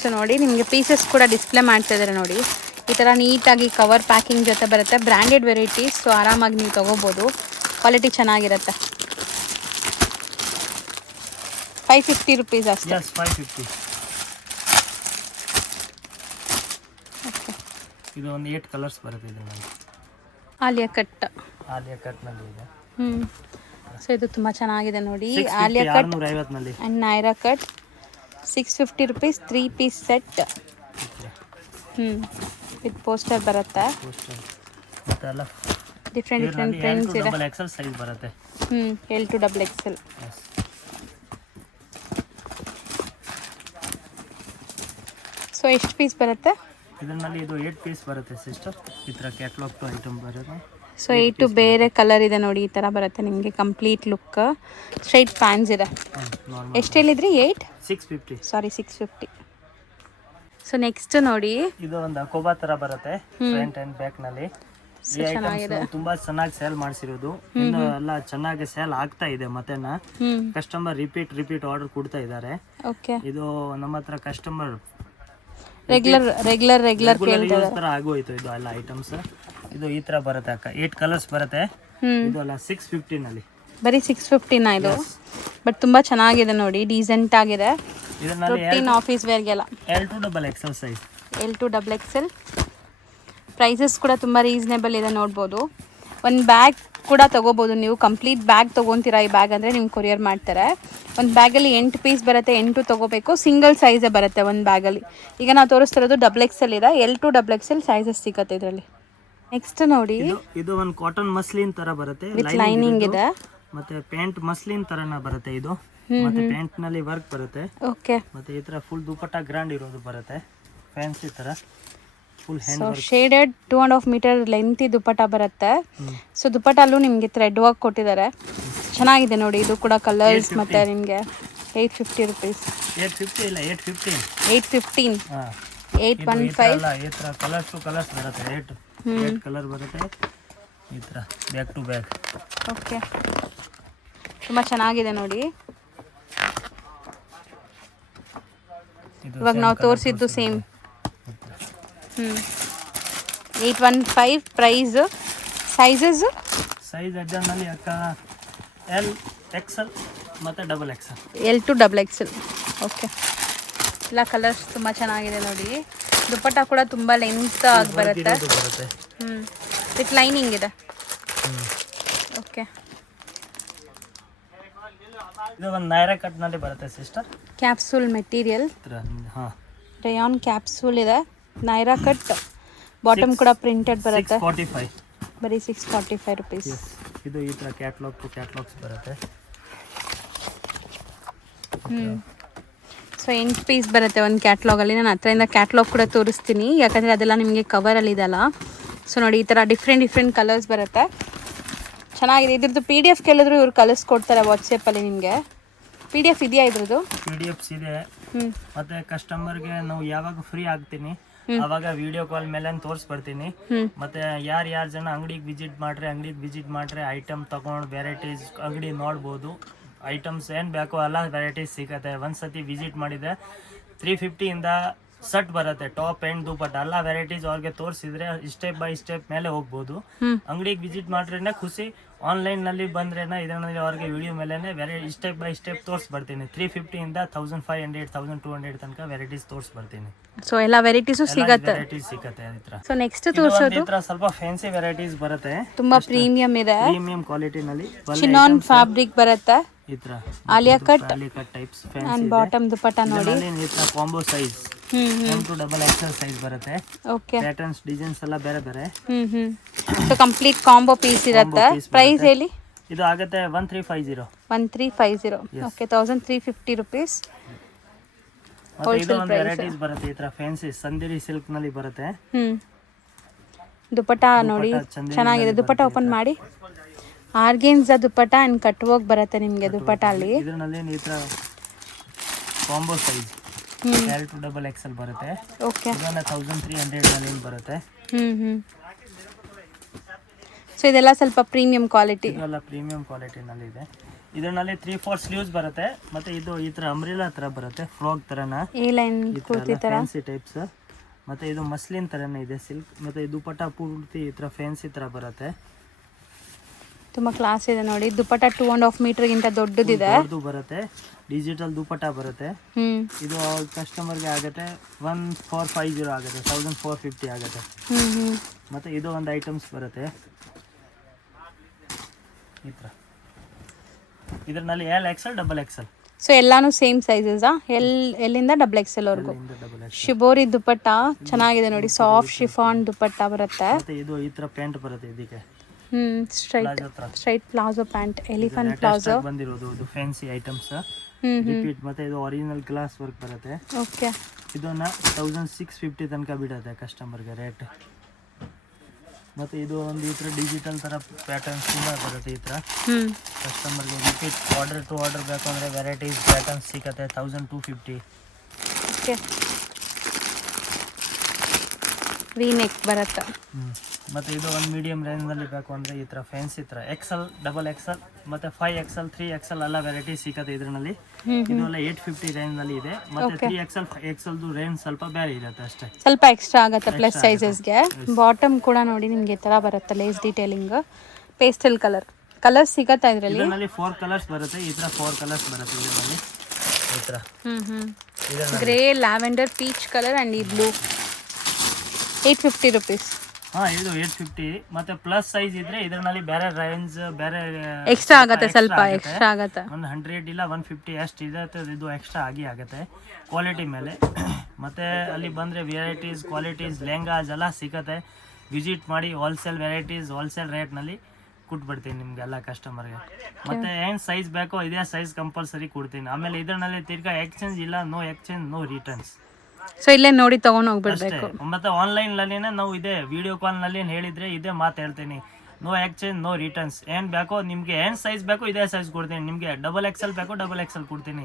ಸೊ ನೋಡಿ ನಿಮಗೆ ಪೀಸಸ್ ಕೂಡ ಡಿಸ್ಪ್ಲೇ ಮಾಡ್ತಾ ಇದ್ದಾರೆ ನೋಡಿ. ಈ ಥರ ನೀಟಾಗಿ ಕವರ್ ಪ್ಯಾಕಿಂಗ್ ಜೊತೆ ಬರುತ್ತೆ. ಬ್ರ್ಯಾಂಡೆಡ್ ವೆರೈಟೀಸ್, ಸೊ ಆರಾಮಾಗಿ ನೀವು ತೊಗೋಬೋದು. ಕ್ವಾಲಿಟಿ ಚೆನ್ನಾಗಿರುತ್ತೆ. 550 ರುಪೀಸ್ ಅಷ್ಟೇ. 550. ಇದು ಒಂದು 8 ಕಲರ್ಸ್ ಬರುತ್ತೆ. ಇದರಲ್ಲಿ ಆಲಿಯಾ ಕಟ್ ನಲ್ಲಿ ಇದೆ. ಸೊ ಇದು ತುಂಬ ಚೆನ್ನಾಗಿದೆ ನೋಡಿ. ಆಲಿಯಾ ಕಟ್ 650 ನಲ್ಲಿ and Naira cut 650 rupees. 3 piece set. With poster ಬರುತ್ತೆ. ಮತ್ತೆ ಎಲ್ಲ ಡಿಫ್ರೆಂಟ್ ಪ್ರಿಂಟ್ಸ್ ಇದೆ. ಡಬಲ್ ಎಕ್ಸೆಲ್ ಸೈಜ್ ಬರುತ್ತೆ. L to XXL. ಸೊ ಎಷ್ಟು ಪೀಸ್ ಬರುತ್ತೆ? ಇದರಲ್ಲಿ ಇದು 8 ಪೀಸ್ ಬರುತ್ತೆ ಸಿಸ್ಟರ್. ಈ ತರ ಕ್ಯಾಟಲಾಗ್ ಟು ಐಟಮ್ ಬರುತ್ತೆ. ಸೊ 8 ಬೇರೆ ಕಲರ್ ಇದೆ ನೋಡಿ. ಈ ಥರ ಬರುತ್ತೆ ನಿಮಗೆ ಕಂಪ್ಲೀಟ್ ಲುಕ್. ಸ್ಟ್ರೈಟ್ ಪ್ಯಾನ್ಸ್ ಇದೆ. ಎಷ್ಟು ಹೇಳಿದ್ರಿ? 650. ಸಾರಿ 650. ಸೊ ನೆಕ್ಸ್ಟ್ ನೋಡಿ, ಇದು ಒಂದು ಅಕೋಬಾ ತರ ಬರುತ್ತೆ ಫ್ರಂಟ್ ಅಂಡ್ ಬ್ಯಾಕ್ ನಲ್ಲಿ. ಈ ಐಟಮ್ಸ್ ತುಂಬಾ ಚೆನ್ನಾಗಿ ಸೇಲ್ ಮಾಡಿಸಿರೋದು. ಇನ್ನು ಎಲ್ಲ ಚೆನ್ನಾಗಿ ಸೇಲ್ ಆಗ್ತಾ ಇದೆ. ಮತ್ತೆ ಕಸ್ಟಮರ್ ರಿಪೀಟ್ ಆರ್ಡರ್ ಕೊಡ್ತಾ ಇದ್ದಾರೆ. ಓಕೆ. ಇದು ನಮ್ಮ ಹತ್ರ ಕಸ್ಟಮರ್ ರೆಗ್ಯುಲರ್ ಕೇಳ್ತಾರೆ. ತರ ಆಗೋಯ್ತು ಇದು ಎಲ್ಲ ಐಟಮ್ಸ್. ಇದು ಈ ತರ ಬರುತ್ತೆ ಅಕ್ಕ. 8 ಕಲರ್ಸ್ ಬರುತ್ತೆ. ಇದು ಎಲ್ಲ 650 ನಲ್ಲಿ. ಬರೀ 650 ಇದು. ಬಟ್ ತುಂಬಾ ಚೆನ್ನಾಗಿದೆ ನೋಡಿ, ಡೀಸೆಂಟ್ ಆಗಿದೆ. ಇದರಲ್ಲಿ ಆಫೀಸ್ ವೇರ್ಗೆಲ್ಲ L to XXL ಸೈಜ್. L to XXL. ಪ್ರೈಸಸ್ ಕೂಡ ತುಂಬ ರೀಸನೇಬಲ್ ಇದೆ ನೋಡ್ಬೋದು. ಒಂದು ಬ್ಯಾಗ್ ಕೂಡ ತೊಗೋಬೋದು ನೀವು. ಕಂಪ್ಲೀಟ್ ಬ್ಯಾಗ್ ತೊಗೊತೀರಾ ಈ ಬ್ಯಾಗ್ ಅಂದರೆ ನಿಮ್ಗೆ ಕೊರಿಯರ್ ಮಾಡ್ತಾರೆ. ಒಂದು ಬ್ಯಾಗಲ್ಲಿ 8 ಪೀಸ್ ಬರುತ್ತೆ. 8 ತೊಗೋಬೇಕು. ಸಿಂಗಲ್ ಸೈಜೇ ಬರುತ್ತೆ ಒಂದು ಬ್ಯಾಗಲ್ಲಿ. ಈಗ ನಾವು ತೋರಿಸ್ತಿರೋದು XXL ಇದೆ. L to XXL ಸೈಜಸ್ ಸಿಗುತ್ತೆ ಇದರಲ್ಲಿ. ನೆಕ್ಸ್ಟ್ ನೋಡಿ, ಇದು ಒಂದು ಕಾಟನ್ ಮಸ್ಲಿನ್ ತರ ಬರುತ್ತೆ. ವಿತ್ ಲೈನಿಂಗ್ ಇದೆ. ಮತ್ತೆ ಪ್ಯಾಂಟ್ ಮಸ್ಲಿನ್ ತರನ ಬರುತ್ತೆ ಇದು. ಮತ್ತೆ ಪ್ಯಾಂಟ್ ನಲ್ಲಿ ವರ್ಕ್ ಬರುತ್ತೆ. ಓಕೆ. ಮತ್ತೆ ಈ ತರ ಫುಲ್ ದುಪಟ್ಟ ಗ್ರ್ಯಾಂಡ್ ಇರೋದು ಬರುತ್ತೆ. ಫ್ಯಾನ್ಸಿ ತರ full hand work. Shaded 2.5 metre lengthy dupatta ಬರುತ್ತೆ. ಸೊ ದುಪಟ್ಟಲ್ಲೂ ನಿಮಗೆ ಥ್ರೆಡ್ ವರ್ಕ್ ಕೊಟ್ಟಿದ್ದಾರೆ. ಚೆನ್ನಾಗಿದೆ ನೋಡಿ. ಇದು ಕೂಡ ಕಲರ್ಸ್ ಮತ್ತೆ ನಿಮಗೆ 850 ರುಪೀಸ್. 850 ಇಲ್ಲ 815. 815. ಹಾ 815. ಈ ತರ ಕಲರ್ಸ್ ಬರುತ್ತೆ. 8 ಕಲರ್ ಬರುತ್ತೆ. ಈ ತರ ಬ್ಯಾಕ್ ಟು ಬ್ಯಾಕ್. ಓಕೆ, ತುಂಬ ಚೆನ್ನಾಗಿದೆ ನೋಡಿ. ಇವಾಗ ನಾವು ತೋರಿಸಿದ್ದು ಸೇಮ್. 815 ಪ್ರೈಸ್. ಸೈಜಸ್ ಅದರಲ್ಲಿ ಅಕ್ಕ L, XL ಮತ್ತು XXL. L to XXL. Okay. ಎಲ್ಲ ಕಲರ್ಸ್ ತುಂಬ ಚೆನ್ನಾಗಿದೆ ನೋಡಿ. ದುಪಟ್ಟ ಕೂಡ ತುಂಬ ಲೆಂತ್ ಆಗಿ ಬರುತ್ತೆ. ವಿತ್ ಲೈನಿಂಗ್ ಇದೆ. ಓಕೆ. ಇದು ಒಂದು ನೈರಾ ಕಟ್ ನಲ್ಲಿ ಬರುತ್ತೆ ಸಿಸ್ಟರ್. Capsule material. ಹಾ ರೇಯಾನ್ ಕ್ಯಾಪ್ಸೂಲ್ ಇದೆ. ನೈರಾ ಕಟ್. ಬಾಟಮ್ ಕೂಡ ಪ್ರಿಂಟೆಡ್ ಬರುತ್ತೆ. 645. ಬರೀ 645 ರುಪೀಸ್. ಇದು ಈ ತರ ಕ್ಯಾಟ್ಲಾಗ್ಸ್ ಬರುತ್ತೆ. ಸೊ 8 ಪೀಸ್ ಬರುತ್ತೆ ಒಂದು ಕ್ಯಾಟ್ಲಾಗಲ್ಲಿ. ನಾನು ಹತ್ರದಿಂದ ಕ್ಯಾಟ್ಲಾಗ್ ಕೂಡ ತೋರಿಸ್ತೀನಿ, ಯಾಕಂದರೆ ಅದೆಲ್ಲ ನಿಮಗೆ ಕವರಲ್ಲಿ ಇದೆಲ್ಲ. ಸೊ ನೋಡಿ, ಈ ಥರ ಡಿಫ್ರೆಂಟ್ ಕಲರ್ಸ್ ಬರುತ್ತೆ. ಚೆನ್ನಾಗಿದೆ. ಇದ್ರದ್ದು PDF ಕೇಳಿದ್ರು ಇವ್ರು ಕಳಿಸ್ಕೊಡ್ತಾರೆ ವಾಟ್ಸಪ್ಪಲ್ಲಿ ನಿಮಗೆ. PDF ಇದೆಯಾ ಇದ್ರದ್ದು? PDFs ಇದೆ. ಮತ್ತೆ ಕಸ್ಟಮರ್ಗೆ ನಾವು ಯಾವಾಗ ಫ್ರೀ ಆಗ್ತೀನಿ ಅವಾಗ ವಿಡಿಯೋ ಕಾಲ್ ಮೇಲೆ ತೋರಿಸ್ಬಿಡ್ತೀನಿ. ಮತ್ತೆ ಯಾರು ಜನ ಅಂಗಡಿಗೆ ವಿಸಿಟ್ ಮಾಡ್ರೆ ಐಟಮ್ ತಗೊಂಡು ವೆರೈಟೀಸ್ ಅಂಗಡಿ ನೋಡ್ಬೋದು. ಐಟಮ್ಸ್ ಏನು ಬೇಕೋ ಎಲ್ಲ ವೆರೈಟೀಸ್ ಸಿಗುತ್ತೆ. ಒಂದ್ಸತಿ ವಿಸಿಟ್ ಮಾಡಿದೆ 350 ಇಂದ ಸಟ್ ಬರುತ್ತೆ, ಟಾಪ್ ಎಂಡ್ ದುಪಟ್ಟ ಎಲ್ಲ ವೆರೈಟೀಸ್ ಅವ್ರಿಗೆ ತೋರಿಸಿದ್ರೆ ಸ್ಟೆಪ್ ಬೈ ಸ್ಟೆಪ್ ಮೇಲೆ ಹೋಗ್ಬೋದು. ಅಂಗಡಿಗೆ ವಿಸಿಟ್ ಮಾಡ್ರೇನೆ ಖುಷಿ, ಆನ್ಲೈನ್ ನಲ್ಲಿ ಬಂದ್ರೇನೆ ಇದರಲ್ಲಿ ಅವ್ರಿಗೆ ವಿಡಿಯೋ ಮೇಲೆ ಸ್ಟೆಪ್ ಬೈ ಸ್ಟೆಪ್ ತೋರಿಸ್ಬರ್ತೀನಿ. 350 ಇಂದ 1500 1200 ತನಕ ವೆರೈಟೀಸ್ ತೋರಿಸ್ಬರ್ತೀನಿ. ಸೊ ಎಲ್ಲ ವೆರೈಟೀಸು ಸಿಗತ್ತೆ. ವೆರೈಟೀಸ್ ಸಿಗತ್ತೆ ಈ ತರ. ಸೊ ನೆಕ್ಸ್ಟ್ ತೋರಿಸೋದು ಈ ತರ ಸ್ವಲ್ಪ ಫ್ಯಾನ್ಸಿ ವೆರೈಟೀಸ್ ಬರುತ್ತೆ, ತುಂಬಾ ಪ್ರೀಮಿಯಂ ಇದೆ. ಪ್ರೀಮಿಯಂ ಕ್ವಾಲಿಟಿ ನಲ್ಲಿ ಚಿನಾನ್ ಫ್ಯಾಬ್ರಿಕ್ ಬರುತ್ತೆ, ಈ ತರ Alia cut types and fancy. Bottom dupatta ನೋಡಿ. ಈ ತರ ಕಾಂಬೋ ಸೈಜ್ M2XL ಸೈಜ್ ಬರುತ್ತೆ. ಓಕೆ. ಪ್ಯಾಟರ್ನ್ಸ್ ಡಿಸೈನ್ಸ್ ಎಲ್ಲ ಬೇರೆ ಬೇರೆ. ಸೊ ಕಂಪ್ಲೀಟ್ ಕಾಂಬೋ ಪೀಸ್ ಇರುತ್ತೆ. ಪ್ರೈಸ್ ಹೇಳಿ. ಇದು ಆಗುತ್ತೆ 1350. 1350. Okay, 1350 rupees. ಮತ್ತೆ ಇದು ಒಂದು ವೆರೈಟೀಸ್ ಬರುತ್ತೆ ಈ ತರ ಫ್ಯಾನ್ಸಿ ಸಂದಿರಿ ಸಿಲ್ಕ್ ನಲ್ಲಿ ಬರುತ್ತೆ. ದುಪಟ್ಟ ನೋಡಿ ಚೆನ್ನಾಗಿದೆ. ದುಪಟ್ಟ ಓಪನ್ ಮಾಡಿ. Organza dupatta and cut work ಬರುತ್ತೆ ನಿಮಗೆ ದುಪಟ್ಟ ಅಲ್ಲಿ. ಇದರಲ್ಲಿ ಈ ತರ ಕಾಂಬೋ ಸೈಜ್ L2XL ಬರುತ್ತೆ. ಓಕೆ. ಇದನ್ನ 1300 ನಲ್ಲಿ ಬರುತ್ತೆ. ಸೊ ಇದೆಲ್ಲ ಸ್ವಲ್ಪ ಪ್ರೀಮಿಯಂ ಕ್ವಾಲಿಟಿ. ಇದೆಲ್ಲ ಪ್ರೀಮಿಯಂ ಕ್ವಾಲಿಟಿ ನಲ್ಲಿ ಇದೆ. ಇದರಲ್ಲಿ 3/4 ಸ್ಲೀವ್ಸ್ ಬರುತ್ತೆ. ಮತ್ತೆ ಇದು ಈ ತರ ಅಂಬ್ರೆಲಾ ತರ ಬರುತ್ತೆ, ಫ್ರಾಕ್ ತರನ ಎ ಲೈನ್ ಕುರ್ತಿ ತರ ಫ್ಯಾನ್ಸಿ ಟೈಪ್ಸ್. ಮತ್ತೆ ಇದು ಮಸ್ಲಿನ್ ತರನೇ ಇದೆ ಸಿಲ್ಕ್. ಮತ್ತೆ ಇದು ದುಪಟ್ಟ ಪೂರ್ತಿ ಈ ತರ ಫ್ಯಾನ್ಸಿ ತರ ಬರುತ್ತೆ, ತುಂಬಾ ಕ್ಲಾಸ್ ಇದೆ ನೋಡಿ. ದುಪಟ್ಟ 2.5 ಮೀಟರ್ ಗಿಂತ ದೊಡ್ಡದಿದೆ. ಇದು ಬರುತ್ತೆ ಡಿಜಿಟಲ್ ದುಪಟ್ಟ ಬರುತ್ತೆ. ಇದು ಕಸ್ಟಮರ್ಗೆ ಆಗುತ್ತೆ 1450 ಆಗುತ್ತೆ, 1450 ಆಗುತ್ತೆ. ಮತ್ತೆ ಇದು ಒಂದು ಐಟಮ್ಸ್ ಬರುತ್ತೆ ಈ ತರ. ಇದರಲ್ಲಿ LXL XXL. ಸೊ ಎಲ್ಲಾನು ಸೇಮ್ ಸೈಜಸ್. ಎಲ್ಲಿಂದ XXL ವರೆಗೂ. ಶಿಬೋರಿ ದುಪಟ್ಟ ಚೆನ್ನಾಗಿದೆ ನೋಡಿ, ಸಾಫ್ಟ್ ಶಿಫಾನ್ ದುಪಟ್ಟ ಬರುತ್ತೆ. ಮತ್ತೆ ಇದು ಈ ತರ ಪ್ಯಾಂಟ್ ಬರುತ್ತೆ ಇದಕ್ಕೆ. Straight palazzo pant, elephant palazzo ಬಂದಿರೋದು. ಇದು ಫ್ಯಾನ್ಸಿ ಐಟಮ್ಸ್ ರಿಪೀಟ್. ಮತ್ತೆ ಇದು ಒರಿಜಿನಲ್ ಗ್ಲಾಸ್ ವರ್ಕ್ ಬರುತ್ತೆ. ಓಕೆ. ಇದನ್ನ 1650 ತನಕ ಬಿಡುತ್ತೆ ಕಸ್ಟಮರ್ಗೆ ರೇಟ್. ಮತ್ತೆ ಇದು ಒಂದು ಈ ತರ ಡಿಜಿಟಲ್ ತರ ಪ್ಯಾಟರ್ನ್ಸ್ ತುಂಬಾ ಬರುತ್ತೆ ಈ ತರ. ಕಸ್ಟಮರ್ಗೆ ರಿಪೀಟ್ ಆರ್ಡರ್ ಟು ಆರ್ಡರ್ ಬೇಕು ಅಂದ್ರೆ ವೆರೈಟೀಸ್ ಪ್ಯಾಟರ್ನ್ಸ್ ಸಿಗುತ್ತೆ 1250. ಓಕೆ. ವಿ ನೆಕ್ ಬರುತ್ತೆ. ಮತ್ತೆ ಇದು ಒಂದು ಮೀಡಿಯಂ ರೇಂಜ್ ನಲ್ಲಿ ಬೇಕು ಅಂದ್ರೆ ಈ ತರ ಫ್ಯಾನ್ಸಿ ತರ XL XXL ಮತ್ತೆ 5XL 3XL ಎಲ್ಲ ವೆರೈಟಿ ಸಿಗುತ್ತೆ ಇದರಲ್ಲಿ. ಇದೆಲ್ಲ 850 ರೇಂಜ್ ನಲ್ಲಿ ಇದೆ. ಮತ್ತೆ 3XL 5XL ರೇಂಜ್ ಸ್ವಲ್ಪ ಬೇರೆ ಇರುತ್ತೆ ಅಷ್ಟೇ, ಸ್ವಲ್ಪ ಎಕ್ಸ್ಟ್ರಾ ಆಗುತ್ತೆ ಪ್ಲಸ್ ಸೈಜಸ್ಗೆ. ಬಾಟಮ್ ಕೂಡ ನೋಡಿ ನಿಮ್ಗೆ ಈ ತರ ಬರುತ್ತೆ, ಲೇಸ್ ಡೀಟೇಲಿಂಗ್, ಪೇಸ್ಟಲ್ ಕಲರ್ ಸಿಗತ್ತಾ ಇದರಲ್ಲಿ. 4 ಕಲರ್ಸ್ ಬರುತ್ತೆ. ಈ ತರ 4 ಕಲರ್ಸ್ ಬರುತ್ತೆ ಇದರಲ್ಲಿ. ಈ ತರ grey, lavender, peach colour and ಈ ಬ್ಲೂ. 850 ರುಪೀಸ್. ಇದು 850. ಮತ್ತೆ ಪ್ಲಸ್ ಸೈಜ್ ಇದ್ರೆ ಇದರಲ್ಲಿ ಬೇರೆ ರೇಂಜ್ ಬೇರೆ ಎಕ್ಸ್ಟ್ರಾ ಆಗುತ್ತೆ, ಸ್ವಲ್ಪ ಎಕ್ಸ್ಟ್ರಾ ಆಗುತ್ತೆ. ಒಂದು 100 ಇಲ್ಲ 150 ಎಷ್ಟು ಇದೆ ಇದು ಎಕ್ಸ್ಟ್ರಾ ಆಗುತ್ತೆ ಕ್ವಾಲಿಟಿ ಮೇಲೆ. ಮತ್ತೆ ಅಲ್ಲಿ ಬಂದ್ರೆ ವೆರೈಟೀಸ್ ಕ್ವಾಲಿಟೀಸ್ ಲೆಹಂಗಾಸ್ ಎಲ್ಲ ಸಿಗುತ್ತೆ. ವಿಸಿಟ್ ಮಾಡಿ, ಹೋಲ್ಸೇಲ್ ವೆರೈಟೀಸ್ ಹೋಲ್ಸೇಲ್ ರೇಟ್ನಲ್ಲಿ ಕೊಟ್ಬಿಡ್ತೀನಿ ನಿಮ್ಗೆಲ್ಲ ಕಸ್ಟಮರ್ಗೆ. ಮತ್ತೆ ಏನು ಸೈಜ್ ಬೇಕೋ ಇದೇ ಸೈಜ್ ಕಂಪಲ್ಸರಿ ಕೊಡ್ತೀನಿ. ಆಮೇಲೆ ಇದರಲ್ಲಿ ತಿರ್ಗಾ ಎಕ್ಸ್ಚೇಂಜ್ ಇಲ್ಲ, no exchange no returns. So ಇಲ್ಲೇ ನೋಡಿ ತಗೊಂಡು ಹೋಗ್ಬಿಡ್ಬೇಕು. ಮತ್ತೆ ಆನ್ಲೈನ್ ನಲ್ಲಿನೇ ನಾವು ಇದೇ ವಿಡಿಯೋ ಕಾಲ್ ನಲ್ಲಿ ಹೇಳಿದ್ರೆ ಇದೇ ಮಾತು ಹೇಳ್ತೀನಿ, ನೋ ಎಕ್ಸ್ಚೇಂಜ್ ನೋ ರಿಟರ್ನ್ಸ್. ಏನ್ ಬೇಕೋ ನಿಮ್ಗೆ ಏನ್ ಸೈಜ್ ಬೇಕೋ ಇದೇ ಸೈಜ್ ಕೊಡ್ತೀನಿ ನಿಮ್ಗೆ. XXL ಬೇಕೋ XXL ಕೊಡ್ತೀನಿ,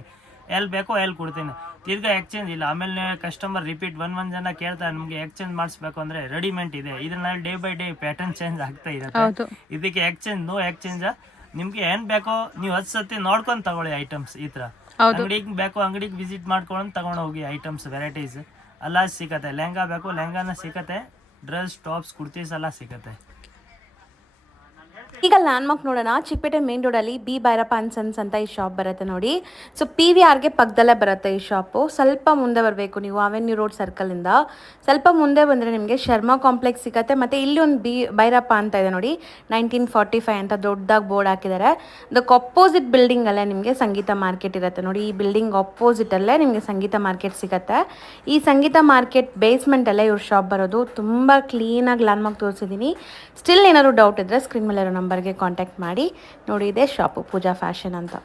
L ಬೇಕೋ L ಕೊಡ್ತೀನಿ. ತಿರ್ಗಾ ಎಕ್ಸ್ಚೇಂಜ್ ಇಲ್ಲ. ಆಮೇಲೆ ಕಸ್ಟಮರ್ ರಿಪೀಟ್ ಒಂದ್ ಜನ ಕೇಳ್ತಾರೆ ನಮ್ಗೆ ಎಕ್ಸ್ಚೇಂಜ್ ಮಾಡಿಸ್ಬೇಕು ಅಂದ್ರೆ ರೆಡಿಮೇಡ್ ಇದೆ. ಇದ್ರಲ್ಲಿ day by day pattern change ಆಗ್ತಾ ಇರುತ್ತೆ. ಇದಕ್ಕೆ ಎಕ್ಸ್ಚೇಂಜ್ ನೋ ಎಕ್ಸ್ಚೇಂಜ್. ನಿಮ್ಗೆ ಏನ್ ಬೇಕೋ ನೀವು 10 ಸತಿ ನೋಡ್ಕೊಂಡು ತಗೊಳ್ಳಿ ಐಟಮ್ಸ್. ಈ ತರ ಅಂಗಡಿಗೆ ಬೇಕೋ ಅಂಗಡಿಗೆ ವಿಸಿಟ್ ಮಾಡ್ಕೊಂಡು ತಗೊಂಡು ಹೋಗಿ ಐಟಮ್ಸ್ ವೆರೈಟೀಸ್ ಎಲ್ಲ ಸಿಗತ್ತೆ. ಲೆಹಂಗಾ ಬೇಕು ಲೆಹಂಗಾನ ಸಿಗತ್ತೆ, ಡ್ರೆಸ್ ಟಾಪ್ಸ್ ಕುರ್ತೀಸ್ ಎಲ್ಲ ಸಿಗತ್ತೆ. ಈಗ ಲ್ಯಾಂಡ್ಮಾರ್ಕ್ ನೋಡೋಣ. ಚಿಕ್ಕಪೇಟೆ ಮೇನ್ ರೋಡಲ್ಲಿ ಬಿ ಭೈರಪ್ಪ ಅಂಡ್ ಸನ್ಸ್ ಅಂತ ಈ ಶಾಪ್ ಬರುತ್ತೆ ನೋಡಿ. ಸೊ PVRಗೆ ಪಕ್ಕದಲ್ಲೇ ಬರುತ್ತೆ ಈ ಶಾಪು. ಸ್ವಲ್ಪ ಮುಂದೆ ಬರಬೇಕು ನೀವು ಅವೆನ್ಯೂ ರೋಡ್ ಸರ್ಕಲಿಂದ. ಸ್ವಲ್ಪ ಮುಂದೆ ಬಂದರೆ ನಿಮಗೆ ಶರ್ಮಾ ಕಾಂಪ್ಲೆಕ್ಸ್ ಸಿಗುತ್ತೆ. ಮತ್ತು ಇಲ್ಲಿ ಒಂದು ಬಿ ಭೈರಪ್ಪ ಅಂತ ಇದೆ ನೋಡಿ, 1945 ಅಂತ ದೊಡ್ಡದಾಗಿ ಬೋರ್ಡ್ ಹಾಕಿದ್ದಾರೆ. ಅದಕ್ಕೆ ಅಪೋಸಿಟ್ ಬಿಲ್ಡಿಂಗಲ್ಲೇ ನಿಮಗೆ ಸಂಗೀತ ಮಾರ್ಕೆಟ್ ಇರುತ್ತೆ ನೋಡಿ. ಈ ಬಿಲ್ಡಿಂಗ್ ಅಪೋಸಿಟಲ್ಲೇ ನಿಮಗೆ ಸಂಗೀತ ಮಾರ್ಕೆಟ್ ಸಿಗುತ್ತೆ. ಈ ಸಂಗೀತ ಮಾರ್ಕೆಟ್ ಬೇಸ್ಮೆಂಟಲ್ಲೇ ಇವ್ರ ಶಾಪ್ ಬರೋದು. ತುಂಬ ಕ್ಲೀನಾಗಿ ಲ್ಯಾಂಡ್ಮಾರ್ಕ್ ತೋರಿಸಿದ್ದೀನಿ. ಸ್ಟಿಲ್ ಏನಾದರೂ ಡೌಟ್ ಇದ್ದರೆ ಸ್ಕ್ರೀನ್ ಮೇಲೆ ಇರೋ ನಂಬರ್ಗೆ ಕಾಂಟ್ಯಾಕ್ಟ್ ಮಾಡಿ. ನೋಡಿ, ಇದೆ ಶಾಪು ಪೂಜಾ ಫ್ಯಾಷನ್ ಅಂತ.